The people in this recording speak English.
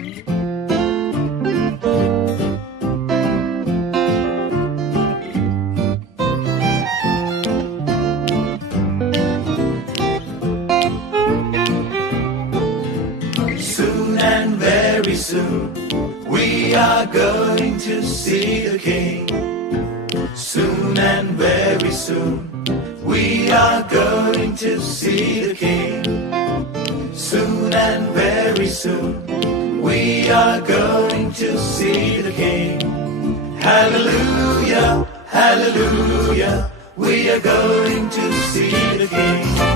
Soon and very soon we are going to see the King. Soon and very soon we are going to see the King. Soon and very soon we are going to see the King. Hallelujah, hallelujah, we are going to see the King.